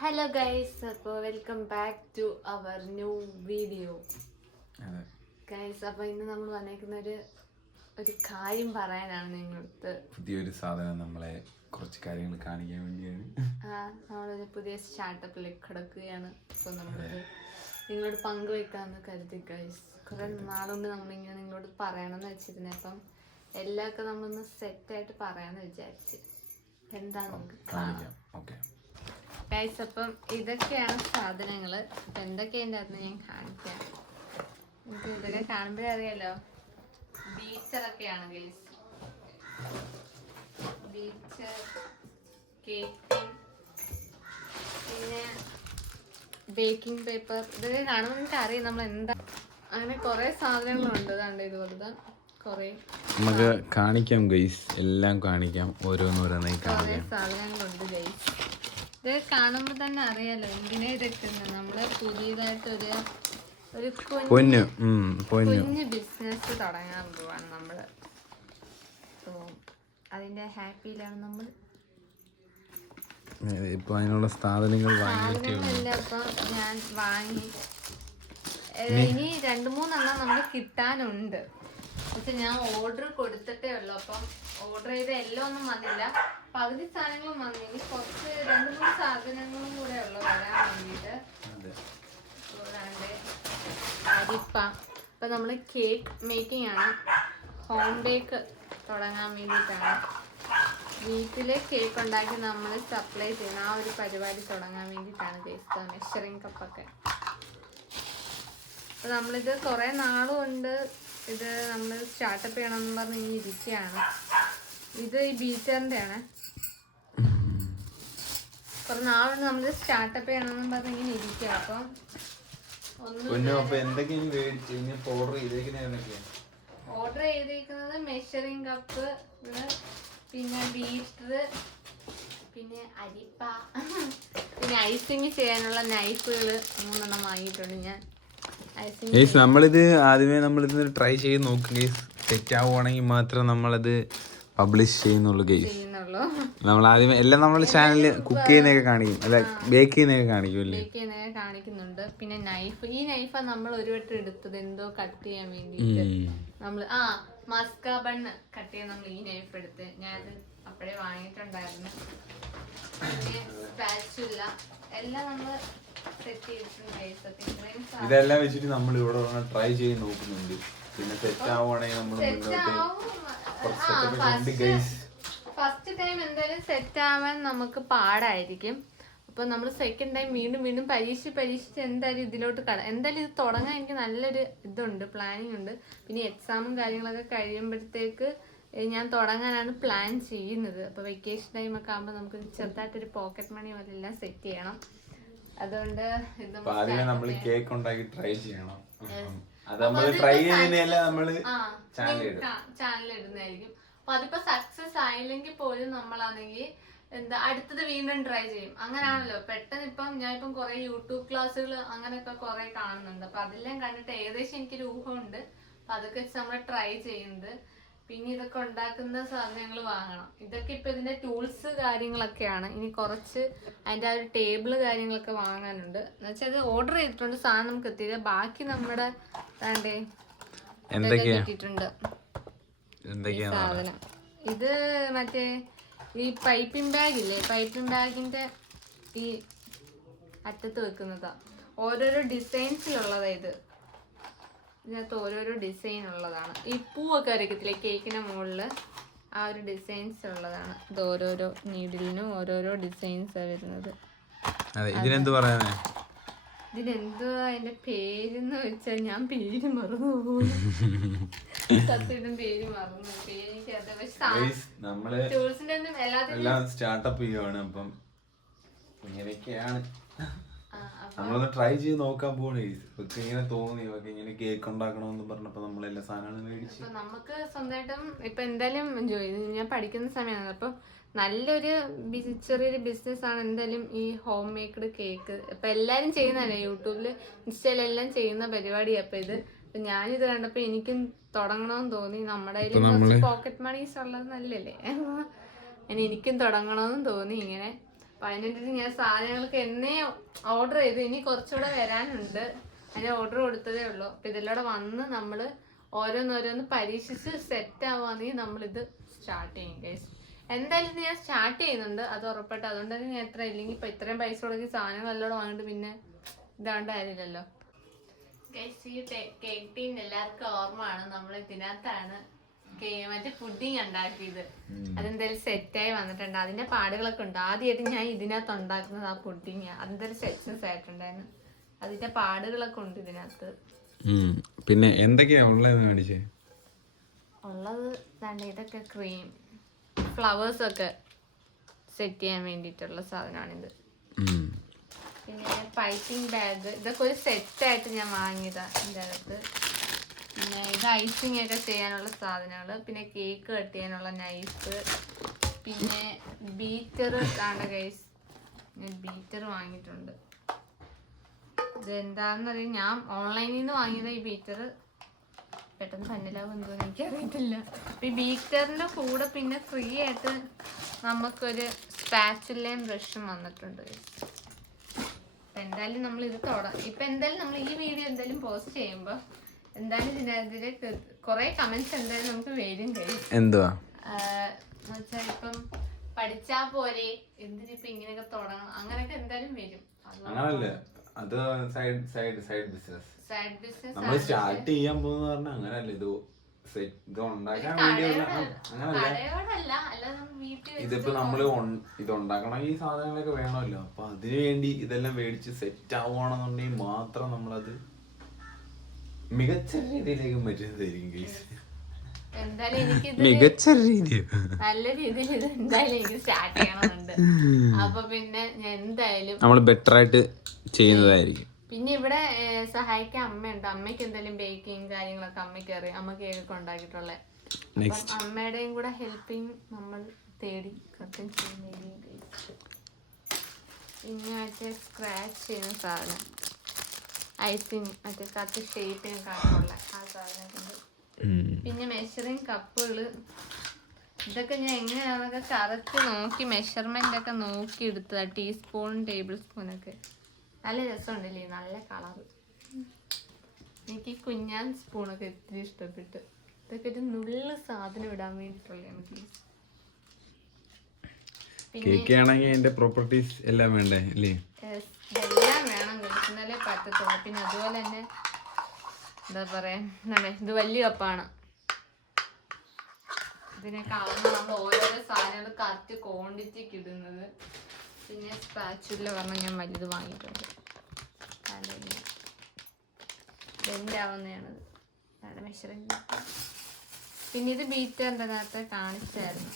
Hello guys അപ്പോൾ welcome back to our new video guys അപ്പോൾ ഇന്ന് നമ്മൾ വന്നേക്കുന്ന ഒരു ഒരു കാര്യം പറയാനാണ് നിങ്ങളടുത്ത്. പുതിയൊരു സാധനം നമ്മളെ കുറച്ച് കാര്യങ്ങൾ കാണിക്കാൻ വേണ്ടിയാണ്. ആ നമ്മളൊരു പുതിയ സ്റ്റാർട്ടപ്പിലേക്ക് കിടക്കുകയാണ്. അപ്പോൾ നമ്മളത് നിങ്ങളോട് പങ്കുവെക്കാമെന്ന് കരുതി ഗൈസ് കുറേ നാളുകൊണ്ട് നമ്മളിങ്ങനെ നിങ്ങളോട് പറയണമെന്ന് വെച്ചിരുന്നേ. അപ്പം എല്ലാം നമ്മളൊന്ന് സെറ്റായിട്ട് പറയാമെന്ന് വിചാരിച്ച്. എന്താണ് നമുക്ക്? ഓക്കെ. ഗൈസ് അപ്പം ഇതൊക്കെയാണ് സാധനങ്ങൾ അപ്പം എന്തൊക്കെയുണ്ട് അകത്ത് ഞാൻ കാണിക്കാം. നിങ്ങൾക്ക് ഇതൊക്കെ കാണുമ്പോഴേ അറിയാലോ. ബീച്ചറൊക്കെയാണ് ഗൈസ് ബീച്ചർ കേക്ക് പിന്നെ ബേക്കിംഗ് പേപ്പർ. ഇതൊക്കെ കാണുമ്പോൾ നിങ്ങൾക്ക് അറിയാം നമ്മൾ എന്താ. അങ്ങനെ കുറേ സാധനങ്ങളുണ്ട് ഇതാണ്ട് ഇതുപോലത്തെ? കുറേ. നമുക്ക് കാണിക്കാം ഗൈസ് എല്ലാം കാണിക്കാം. ഓരോന്നോരോന്നായി കാണിക്കാം. സാധനങ്ങളുണ്ട് ഗൈസ് ഇത് കാണുമ്പോൾ തന്നെ അറിയാലോ എന്തിനാ ഇതൊക്കെ നമ്മൾ പുതിയതായിട്ട് ഒരു ഒരു പൊന്നു പൊന്ന്. കുഞ്ഞ് ബിസിനസ് തുടങ്ങാൻ പോവാണ് നമ്മൾ. സോ അതിന്റെ ഹാപ്പിയിലാണ് നമ്മൾ ഇപ്പൊ അതിനുള്ള സ്ഥാപനങ്ങൾ വാങ്ങിയിട്ടേ ഉള്ളൂ. സാധനങ്ങളെല്ലാം ഞാൻ വാങ്ങി. ഇനി? രണ്ടു മൂന്നെണ്ണം നമുക്ക് കിട്ടാനുണ്ട്. പക്ഷെ ഞാൻ ഓർഡർ കൊടുത്തിട്ടേ ഉള്ളൂ. അപ്പം ഓർഡർ ചെയ്ത എല്ലാം ഒന്നും വന്നില്ല. പകുതി സാധനങ്ങളും വന്നു ഇനി കുറച്ച് രണ്ട് മൂന്ന് സാധനങ്ങളും കൂടെ ഉള്ളു വരാൻ വേണ്ടിട്ട് അതെ. കൂടാണ്ട് അരിപ്പ ഇപ്പൊ നമ്മൾ കേക്ക് മേക്കിംഗ് ആണ്. ഹോം ബേക്ക് തുടങ്ങാൻ വേണ്ടിയിട്ടാണ്. വീട്ടിൽ കേക്ക് ഉണ്ടാക്കി നമ്മൾ സപ്ലൈ ചെയ്യുന്ന ആ ഒരു പരിപാടി തുടങ്ങാൻ വേണ്ടിയിട്ടാണ് കേസ് മെഷറിംഗ് കപ്പൊക്കെ അപ്പൊ നമ്മളിത് കുറെ നാളുകൊണ്ട് ഇത് നമ്മൾ സ്റ്റാർട്ടപ്പ് ചെയ്യണമെന്ന് പറഞ്ഞ് ഇനി ഇരിക്കുകയാണ് ഇത് ഈ ബീറ്ററിന്റെ ആണ് കുറെ നമ്മൾ സ്റ്റാർട്ടപ്പ് ചെയ്യണമെന്ന് പറഞ്ഞ് ഇങ്ങനെ ഇരിക്കുക അപ്പം ഒന്നും ഓർഡർ ചെയ്തേക്കുന്നത് മെഷറിംഗ് കപ്പ് പിന്നെ ബീറ്റർ പിന്നെ അരിപ്പ. പിന്നെ ഐസിങ് ചെയ്യാനുള്ള നൈഫുകൾ മൂന്നെണ്ണം വാങ്ങിയിട്ടുണ്ട് ഞാൻ. ഐസിങ് ഗൈസ് നമ്മളിത് ആദ്യമേ നമ്മളിത് ട്രൈ ചെയ്ത് നോക്കും ഗൈസ് സെറ്റ് ആവുകയാണെങ്കിൽ മാത്രം നമ്മളത് പബ്ലിഷ് ചെയ്യുന്നുള്ളൂ ഗൈസ് ചെയ്യുന്നുള്ളൂ. നമ്മൾ ആദ്യമേ എല്ലാം നമ്മൾ ചാനലിൽ കുക്ക് ചെയ്യുന്നതൊക്കെ കാണിക്കും. അല്ല ബേക്ക് ചെയ്യുന്നതൊക്കെ കാണിക്കും അല്ലേ? ബേക്ക് ചെയ്യുന്നത് കാണിക്കുന്നുണ്ട്. പിന്നെ നൈഫ് ഈ നൈഫാ നമ്മൾ ഒരു വട്ടം എടുത്തത് എന്തോ കട്ട് ചെയ്യാൻ വേണ്ടിയിട്ട് നമ്മൾ ആ മസ്ക ബൺ കട്ട് ചെയ്യാൻ നമ്മൾ ഈ നൈഫ് എടുത്ത്. ഞാനത് അപ്പോഴേ വാങ്ങിയിട്ടുണ്ടായിരുന്നു. പിന്നെ സ്പാച്ചുല എല്ലാം നമ്മൾ ഇതെല്ലാം വെച്ചിട്ട് നമ്മൾ ഇവിടെ ട്രൈ ചെയ്ത് നോക്കുന്നുണ്ട്. പിന്നെ സെറ്റ് ആവുകയാണെങ്കിൽ നമ്മൾ മുന്നോട്ട്. കുറച്ച് സെറ്റപ്പ് ഉണ്ട് ഗൈസ് ഫസ്റ്റ് ടൈം എന്തായാലും സെറ്റ് ആവാൻ നമുക്ക് പാടായിരിക്കും. അപ്പൊ നമ്മൾ സെക്കൻഡ് ടൈം വീണ്ടും വീണ്ടും പരീക്ഷിച്ച് പരീക്ഷിച്ച് എന്തായാലും ഇതിലോട്ട് കട എന്തായാലും ഇത് തുടങ്ങാൻ എനിക്ക് നല്ലൊരു ഇതുണ്ട് പ്ലാനിങ് ഉണ്ട്. പിന്നെ എക്സാമും കാര്യങ്ങളൊക്കെ കഴിയുമ്പോഴത്തേക്ക് ഞാൻ തുടങ്ങാനാണ് പ്ലാൻ ചെയ്യുന്നത്. അപ്പൊ വെക്കേഷൻ ടൈം ഒക്കെ ആകുമ്പോൾ നമുക്ക് ചെറുതായിട്ടൊരു പോക്കറ്റ് മണി പോലെ എല്ലാം സെറ്റ് ചെയ്യണം. അതുകൊണ്ട് ഇത് നമ്മൾ കേക്ക് ഉണ്ടാക്കി ട്രൈ ചെയ്യണം. അത് നമ്മൾ ട്രൈ ചെയ്യുന്നതിനെല്ലാം നമ്മൾ ചാനൽ ഇടും. ചാനൽ ഇടുന്നതായിരിക്കും. അപ്പൊ അതിപ്പോ സക്സസ് ആയില്ലെങ്കിൽ പോലും നമ്മളാണെങ്കിൽ എന്താ അടുത്തത് വീണ്ടും ട്രൈ ചെയ്യും. അങ്ങനെയാണല്ലോ പെട്ടെന്ന് ഇപ്പം ഞാൻ ഇപ്പം കുറെ യൂട്യൂബ് ക്ലാസ്സുകൾ അങ്ങനെയൊക്കെ കുറെ കാണുന്നുണ്ട്. അപ്പൊ അതെല്ലാം കണ്ടിട്ട് ഏകദേശം എനിക്കൊരു ഊഹമുണ്ട്. അപ്പൊ അതൊക്കെ വെച്ച് നമ്മൾ ട്രൈ ചെയ്യുന്നത്. പിന്നെ ഇതൊക്കെ ഉണ്ടാക്കുന്ന സാധനങ്ങൾ വാങ്ങണം. ഇതൊക്കെ ഇപ്പൊ ഇതിന്റെ ടൂൾസ് കാര്യങ്ങളൊക്കെയാണ്. ഇനി കുറച്ച് അതിന്റെ ആ ഒരു ടേബിൾ കാര്യങ്ങളൊക്കെ വാങ്ങാനുണ്ട്. എന്നുവെച്ചാൽ അത് ഓർഡർ ചെയ്തിട്ടുണ്ട്. സാധനം നമുക്ക് എത്തിയില്ല. ബാക്കി നമ്മുടെ കിട്ടിയിട്ടുണ്ട്. സാധനം. ഇത് മറ്റേ ഈ പൈപ്പിംഗ് ബാഗ് ഇല്ലേ പൈപ്പിംഗ് ബാഗിന്റെ ഈ അറ്റത്ത് വെക്കുന്നതാ. ഓരോരോ ഡിസൈൻസിലുള്ളതാ ഇത്. ഇതിനകത്ത് ഓരോരോ ഡിസൈൻ ഉള്ളതാണ് ഈ പൂവൊക്കെ വരയ്ക്കത്തില്ലേ? കേക്കിന്റെ മുകളിൽ ആ ഒരു ഡിസൈൻസ് ഉള്ളതാണ് ഇത് ഓരോരോ നീഡിലിനും ഓരോരോ ഡിസൈൻസാണ് വരുന്നത്. ഇതിനെന്ത് പറയാനേ? ഇതിനെന്തുവാ അതിന്റെ പേരെന്ന് വെച്ചാൽ ഞാൻ പേര് മറന്നു പോകും പേര് മറന്നു പേര് എനിക്കത് പക്ഷെ ഗൈസ് നമ്മൾ ടൂൾസിന്റെ ഒന്നും എല്ലാത്തിനും എല്ലാം സ്റ്റാർട്ടപ്പ് ചെയ്യുവാണ്. അപ്പം ഇങ്ങനെയൊക്കെയാണ്. നമ്മളൊന്ന് ട്രൈ ചെയ്ത് നോക്കാൻ ഇങ്ങനെ തോന്നി. ഇങ്ങനെ കേക്ക് ഉണ്ടാക്കണമെന്ന് പറഞ്ഞപ്പോ നമ്മളെല്ലാ സാധനങ്ങളും മേടിച്ച്. അപ്പൊ നമുക്ക് സ്വന്തമായിട്ടും ഇപ്പൊ എന്തായാലും ജോലി ഞാൻ പഠിക്കുന്ന സമയമാണ്. അപ്പൊ നല്ലൊരു ചെറിയൊരു ബിസിനസ് ആണ് എന്തായാലും ഈ ഹോം മേക്ക്ഡ് കേക്ക് ഇപ്പൊ എല്ലാരും ചെയ്യുന്നതല്ലേ? യൂട്യൂബിൽ ഇൻസ്റ്റയിലെല്ലാം ചെയ്യുന്ന പരിപാടിയാ അപ്പൊ ഇത്. അപ്പൊ ഞാനിത് കണ്ടപ്പോ എനിക്കും തുടങ്ങണമെന്ന് തോന്നി. നമ്മുടെ കയ്യിൽ കുറച്ച് പോക്കറ്റ് മണീസ് ഉള്ളത് നല്ലല്ലേ? അങ്ങനെ എനിക്കും തുടങ്ങണമെന്ന് തോന്നി ഇങ്ങനെ. അപ്പൊ അതിന്റെ ഞാൻ സാധനങ്ങൾക്ക് എന്നേ ഓർഡർ ചെയ്തു. ഇനി കുറച്ചുകൂടെ വരാനുണ്ട്. അതിന് ഓർഡർ കൊടുത്തതേ ഉള്ളൂ. അപ്പൊ ഇതിലൂടെ വന്ന് നമ്മൾ ഓരോന്നോരോന്ന് പരീക്ഷിച്ച് സെറ്റ് ആവാന്നെങ്കിൽ നമ്മളിത് സ്റ്റാർട്ട് ചെയ്യും ഗൈസ് എന്തായാലും ഇത് ഞാൻ സ്റ്റാർട്ട് ചെയ്യുന്നുണ്ട്. അത് ഉറപ്പായിട്ട്. അതുകൊണ്ട് തന്നെ ഞാൻ എത്ര ഇല്ലെങ്കിൽ ഇപ്പൊ ഇത്രയും പൈസ കൊടുക്കി സാധനം നല്ലോണം വാങ്ങിട്ട് പിന്നെ ഇതാണ്ട് കാര്യമില്ലല്ലോ. ഈ കേക്ക് ടീൻ എല്ലാവർക്കും ഓർമ്മയാണ്. നമ്മൾ ഇതിനകത്താണ് മറ്റേ പുഡിങ് ഉണ്ടാക്കിയത്. അതെന്തായാലും സെറ്റായി വന്നിട്ടുണ്ട്. അതിന്റെ പാടുകളൊക്കെ ഉണ്ട്. ആദ്യമായിട്ട് ഞാൻ ഇതിനകത്ത് ഉണ്ടാക്കുന്നത് ആ പുഡിങ് അതെന്തായാലും സെക്ഷൻസ് ആയിട്ടുണ്ടായിരുന്നു അതിന്റെ പാടുകളൊക്കെ ഉണ്ട് ഇതിനകത്ത്. പിന്നെ എന്തൊക്കെയാ ഉള്ളത് കാണിച്ചേ ഉള്ളത് ഇതൊക്കെ ക്രീം ഫ്ലവേഴ്സ് ഒക്കെ സെറ്റ് ചെയ്യാൻ വേണ്ടിയിട്ടുള്ള സാധനമാണിത്. ഇത് പിന്നെ പൈപ്പിംഗ് ബാഗ് ഇതൊക്കെ ഒരു സെറ്റായിട്ട് ഞാൻ വാങ്ങിയതാണ് ഇതിന്റെ അകത്ത്. പിന്നെ ഇത് ഐസിങ് ഒക്കെ ചെയ്യാനുള്ള സാധനങ്ങൾ പിന്നെ കേക്ക് കട്ട് ചെയ്യാനുള്ള നൈഫ് പിന്നെ ബീറ്റർ ആണ് കൈസ് ഞാൻ ബീറ്റർ വാങ്ങിയിട്ടുണ്ട്. ഇത് എന്താന്ന് അറിയാം ഞാൻ ഓൺലൈനിൽ നിന്ന് വാങ്ങിയത് ഈ ബീറ്റർ പെട്ടെന്ന് തന്നിലാവും എന്തോ എനിക്ക് അറിയത്തില്ല ഈ ബീറ്ററിന്റെ കൂടെ പിന്നെ ഫ്രീ ആയിട്ട് നമുക്കൊരു സ്പാച്ചുലയും ബ്രഷും വന്നിട്ടുണ്ട്. എന്തായാലും നമ്മൾ ഇത് തുടങ്ങ ഇപ്പൊ എന്തായാലും നമ്മൾ ഈ വീഡിയോ എന്തായാലും പോസ്റ്റ് ചെയ്യുമ്പോൾ എന്തായാലും ഇതിനെതിരെ കുറെ കമന്റ്സ് എന്തായാലും നമുക്ക് വരും കഴിയും എന്തുവാ? എന്നുവെച്ചാൽ ഇപ്പം പഠിച്ചാ പോരെ എന്തിനിപ്പൊ ഇങ്ങനെയൊക്കെ തുടങ്ങണം അങ്ങനെയൊക്കെ എന്തായാലും വരും. അങ്ങനല്ലേ? അത് side side side business side business നമ്മൾ സ്റ്റാർട്ട് ചെയ്യാൻ പോകുന്ന പറഞ്ഞാൽ അങ്ങനല്ല ഇത് ഇത് ഉണ്ടാക്കാൻ വേണ്ടിയുള്ള അങ്ങനല്ല? ഇതിപ്പോ നമ്മൾ ഇത് ഉണ്ടാക്കണമെങ്കിൽ ഈ സാധനങ്ങളൊക്കെ വേണമല്ലോ. അപ്പൊ അതിനു വേണ്ടി ഇതെല്ലാം മേടിച്ച് സെറ്റ് ആവുകയാണെന്നുണ്ടെങ്കിൽ മാത്രം നമ്മളത് മികച്ച രീതിയിലേക്ക് മാറ്റുന്നതായിരിക്കും കേസ് മികച്ച രീതി നല്ല രീതിയിൽ ഇത് എന്തായാലും എനിക്ക് സ്റ്റാർട്ട് ചെയ്യണമെന്നുണ്ട്. അപ്പൊ പിന്നെ ഞാൻ എന്തായാലും നമ്മൾ ബെറ്റർ ആയിട്ട് ചെയ്യുന്നതായിരിക്കും. പിന്നെ ഇവിടെ സഹായിക്കാൻ അമ്മയുണ്ട്. അമ്മയ്ക്ക് എന്തെങ്കിലും ബേക്കിങ് കാര്യങ്ങളൊക്കെ അമ്മയ്ക്ക് അറിയാം അമ്മ കേക്കൊക്കെ ഉണ്ടാക്കിയിട്ടുള്ള. അമ്മയുടെയും കൂടെ ഹെൽപ്പിംഗ് നമ്മൾ തേടി കൃത്യം ചെയ്യുന്ന പിന്നെ മറ്റേ സ്ക്രാച്ച് ചെയ്യുന്ന സാധനം. ഐസിങ് മറ്റേ കത്ത് ഷേപ്പ് ചെയ്യാൻ കാട്ടുള്ള ആ സാധനം പിന്നെ മെഷറിങ് കപ്പുകൾ ഇതൊക്കെ ഞാൻ എങ്ങനെയാണെന്നൊക്കെ കറക്റ്റ് നോക്കി മെഷർമെന്റ് ഒക്കെ നോക്കി എടുത്തതാ ടീസ്പൂൺ ടേബിൾ സ്പൂണൊക്കെ നല്ല രസമുണ്ടല്ലേ നല്ല കളറ് എനിക്ക് കുഞ്ഞാൻ സ്പൂണൊക്കെ ഒത്തിരി ഇഷ്ടപ്പെട്ടു. ഇതൊക്കെ ഒരു നുള്ള സാധനം ഇടാൻ വേണ്ടിയിട്ടുള്ള നമുക്ക് കേക്ക് ആണെങ്കിൽ അതിന്റെ പ്രോപ്പർട്ടീസ് എല്ലാം വേണ്ടേ അല്ലേ? എല്ലാം വേണം. കഴിക്കുന്നാലേ പറ്റത്തുള്ളൂ പിന്നെ അതുപോലെ തന്നെ എന്താ പറയാ എന്താണ് ഇത് വലിയ കപ്പാണ്. ഇതിനൊക്കെ അളന്ന് നമ്മൾ ഓരോരോ സാധനങ്ങൾ കറക്റ്റ് ക്വാണ്ടിറ്റിക്ക് ഇടുന്നത്. പിന്നെ സ്പാച്ചുല പറഞ്ഞാൽ ഞാൻ വലുത് വാങ്ങിയിട്ടുണ്ട്. ബെൻഡാവുന്നതാണത് നല്ല മെഷറിങ് പിന്നെ ഇത് ബീറ്ററിന്റെ നേരത്തെ കാണിച്ചായിരുന്നു.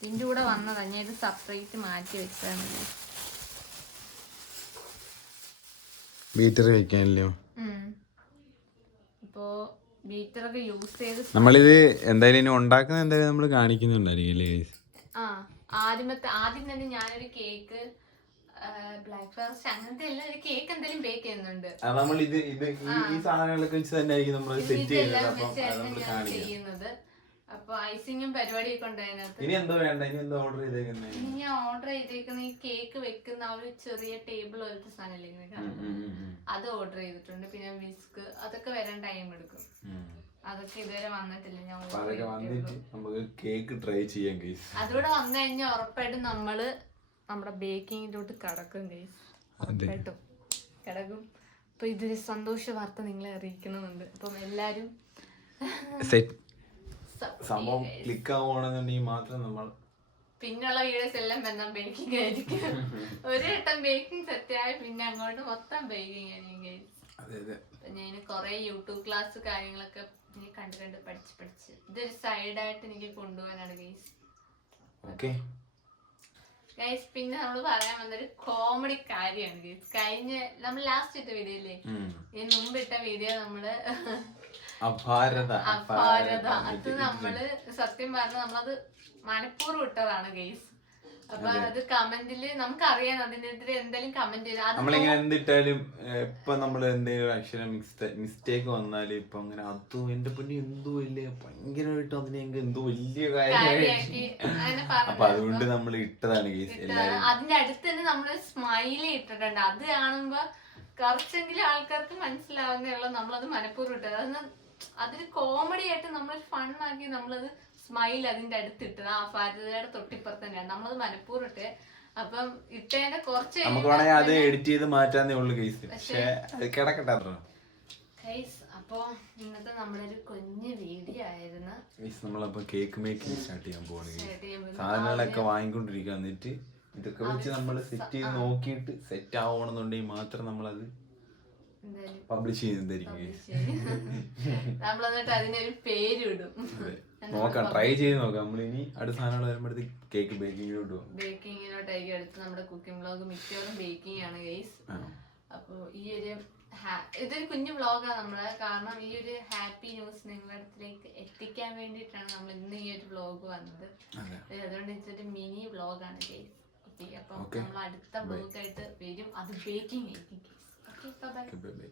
ഇതിന്റെ കൂടെ വന്നതാ. ഞാൻ ഇത് സെപ്പറേറ്റ് മാറ്റി വെച്ചതാണ്. ബീറ്റർ വെക്കാനല്ലോ ബീറ്ററൊക്കെ യൂസ് ചെയ്ത് നമ്മളിത് എന്തായാലും ഇനി ഉണ്ടാക്കുന്നത് എന്തായാലും നമ്മൾ കാണിക്കുന്നുണ്ടായിരിക്കും അല്ലേ ആദ്യമത്തെ ആദ്യം തന്നെ ഞാനൊരു കേക്ക് ബ്ലാക്ക് ഫോറസ്റ്റ് അങ്ങനത്തെ എല്ലാം ഒരു കേക്ക് ബേക്ക് ചെയ്യുന്നുണ്ട്. നമ്മൾ ഇത് ഇത് ഈ ഈ സാധനങ്ങളൊക്കെ വെച്ച് തന്നെ ആയിരിക്കും നമ്മൾ സെറ്റ് ചെയ്യുന്നത്. അപ്പം ഐസിങ്ങും പരിപാടിയൊക്കെ ഉണ്ട് അതിനകത്ത്. ഇനി എന്തോ വേണ്ട ഇനി എന്തോ ഓർഡർ ചെയ്തേക്കുന്നത് ഇനി ഞാൻ ഓർഡർ ചെയ്തേക്കുന്ന ഈ കേക്ക് വെക്കുന്ന ആ ഒരു ചെറിയ ടേബിൾ പോലത്തെ സാധനം അത് ഓർഡർ ചെയ്തിട്ടുണ്ട്. പിന്നെ വിസ്ക് അതൊക്കെ വരാൻ ടൈം എടുക്കും. അതൊക്കെ ഇതുവരെ വന്നിട്ടില്ല. ഞാൻ അതൊക്കെ വന്നിട്ട് നമുക്ക് കേക്ക് ട്രൈ ചെയ്യാം കേസ് അതുകൂടെ വന്നു കഴിഞ്ഞാൽ ഉറപ്പായിട്ടും നമ്മൾ നമ്മുടെ ബേക്കിങ്ങിലോട്ട് കടക്കും ഗൈസ് ഉറപ്പായിട്ടും. കിടക്കും. അപ്പൊ ഇതൊരു സന്തോഷ വാർത്ത നിങ്ങളെ അറിയിക്കുന്നുണ്ട്. അപ്പം എല്ലാരും സംഭവം ക്ലിക്ക് ആവുകയാണെന്നുണ്ടെങ്കിൽ മാത്രം നമ്മൾ പിന്നുള്ള വീഡിയോസ് എല്ലാം ബന്ധം ബേക്കിംഗ് ആയിരിക്കും. ഒരു വട്ടം ബേക്കിംഗ് സെറ്റ് ആയി പിന്നെ അങ്ങോട്ട് മൊത്തം ബേക്കിംഗ് ആയിരിക്കും ഗൈസ് അതെ അതെ. ഞാൻ കുറെ യൂട്യൂബ് ക്ലാസ് കാര്യങ്ങളൊക്കെ ഇനി കണ്ട് കണ്ട് പഠിച്ച് പഠിച്ച്. ഇതൊരു സൈഡായിട്ട് എനിക്ക് കൊണ്ടുപോകാനാണ് ഗൈസ് ഓക്കെ. ഗൈസ് പിന്നെ നമ്മൾ പറയാൻ വന്നൊരു കോമഡി കാര്യമാണ് ഗൈസ് കഴിഞ്ഞ നമ്മൾ ലാസ്റ്റ് ഇട്ട വീഡിയോ ഇല്ലേ? ഈ മുമ്പ് ഇട്ട വീഡിയോ നമ്മൾ അപാരത അപാരത. അത് നമ്മൾ സത്യം പറഞ്ഞ നമ്മളത് മനഃപൂർവം ഇട്ടതാണ് ഗൈസ് അപ്പൊ അത്. കമന്റിൽ നമുക്കറിയാം അതിനെതിരെ എന്തെങ്കിലും കമന്റ് നമ്മളിങ്ങനെ എന്തിട്ടാലും ഇപ്പൊ നമ്മൾ എന്തെങ്കിലും ഒരു അക്ഷരം മിസ്റ്റേക്ക് വന്നാൽ ഇപ്പൊ അങ്ങനെ അതും എന്റെ പൊന്നി എന്തോ വലിയ ഭയങ്കരമായിട്ട് അതിനെ എന്തോ വലിയ കാര്യമായിട്ട് അപ്പൊ അതുകൊണ്ട് നമ്മൾ ഇട്ടതാണ് കേസ് എല്ലാരും. അതിന്റെ അടുത്ത് തന്നെ നമ്മൾ സ്മൈലി ഇട്ടിട്ടുണ്ട്. അത് കാണുമ്പോ കുറച്ചെങ്കിലും ആൾക്കാർക്ക് മനസ്സിലാവുന്നേ ഉള്ളൂ. നമ്മളത് മനഃപൂർവം ഇട്ടത്. അതൊന്ന് അതിന് കോമഡി ആയിട്ട് നമ്മൾ ഫണ്ണാക്കി നമ്മളത് സ്മൈൽ അതിന്റെ അടുത്ത് ഇട്ടത് ആ ഭാരതയുടെ തൊട്ടിപ്പുറത്ത് തന്നെയാണ്. നമ്മൾ മനഃപൂർവം ഇട്ട് അപ്പം ഇട്ടേന്റെ കുറച്ച് നമുക്ക് വേണമെങ്കിൽ അത് എഡിറ്റ് ചെയ്ത് മാറ്റാന്നേ ഉള്ളൂ കേസ് പക്ഷെ അത് കിടക്കട്ടെ ഗൈസ് അപ്പൊ ഇന്നത്തെ നമ്മുടെ ഒരു കുഞ്ഞു വീഡിയോ ആയിരുന്നു. നമ്മളപ്പോ കേക്ക് മേക്കിംഗ് സ്റ്റാർട്ട് ചെയ്യാൻ പോവാണ് സാധനങ്ങളൊക്കെ വാങ്ങിക്കൊണ്ടിരിക്കുക എന്നിട്ട് ഇതൊക്കെ വെച്ച് നമ്മൾ സെറ്റ് ചെയ്ത് നോക്കിയിട്ട് സെറ്റ് ആവണമെന്നുണ്ടെങ്കിൽ മാത്രം നമ്മളത് പബ്ലിഷ് ചെയ്യുന്നതായിരിക്കും എന്നിട്ട് അതിനൊരു പേരിടും. നോക്കാം ട്രൈ ചെയ്ത് നോക്കാം. നമ്മൾ ഇനി അടുത്ത സാധനങ്ങൾ വരുമ്പോഴത്തേക്ക് കേക്ക് ബേക്കിങ്ങിലോട്ട് പോകും. ബേക്കിങ്ങിലോട്ടായിരിക്കും അടുത്ത് നമ്മുടെ കുക്കിംഗ് വ്ളോഗ് മിക്കവാറും ബേക്കിംഗ് ആണ് ഗൈസ് അപ്പോൾ ഈ ഒരു ഇതൊരു കുഞ്ഞു വ്ളോഗാണ് നമ്മൾ. കാരണം ഈ ഒരു ഹാപ്പി ന്യൂസ് നിങ്ങളുടെ അടുത്തേക്ക് എത്തിക്കാൻ വേണ്ടിയിട്ടാണ് നമ്മൾ ഇന്ന് ഈ ഒരു വ്ളോഗ് വന്നത്. അതുകൊണ്ട് ഇതൊരു മിനി വ്ളോഗാണ് ഗൈസ് ഓക്കെ അപ്പം നമ്മൾ അടുത്ത വ്ളോഗായിട്ട് വരും. അത് ബേക്കിംഗ് ആയിരിക്കും ഗൈസ് ഓക്കെ ബൈ.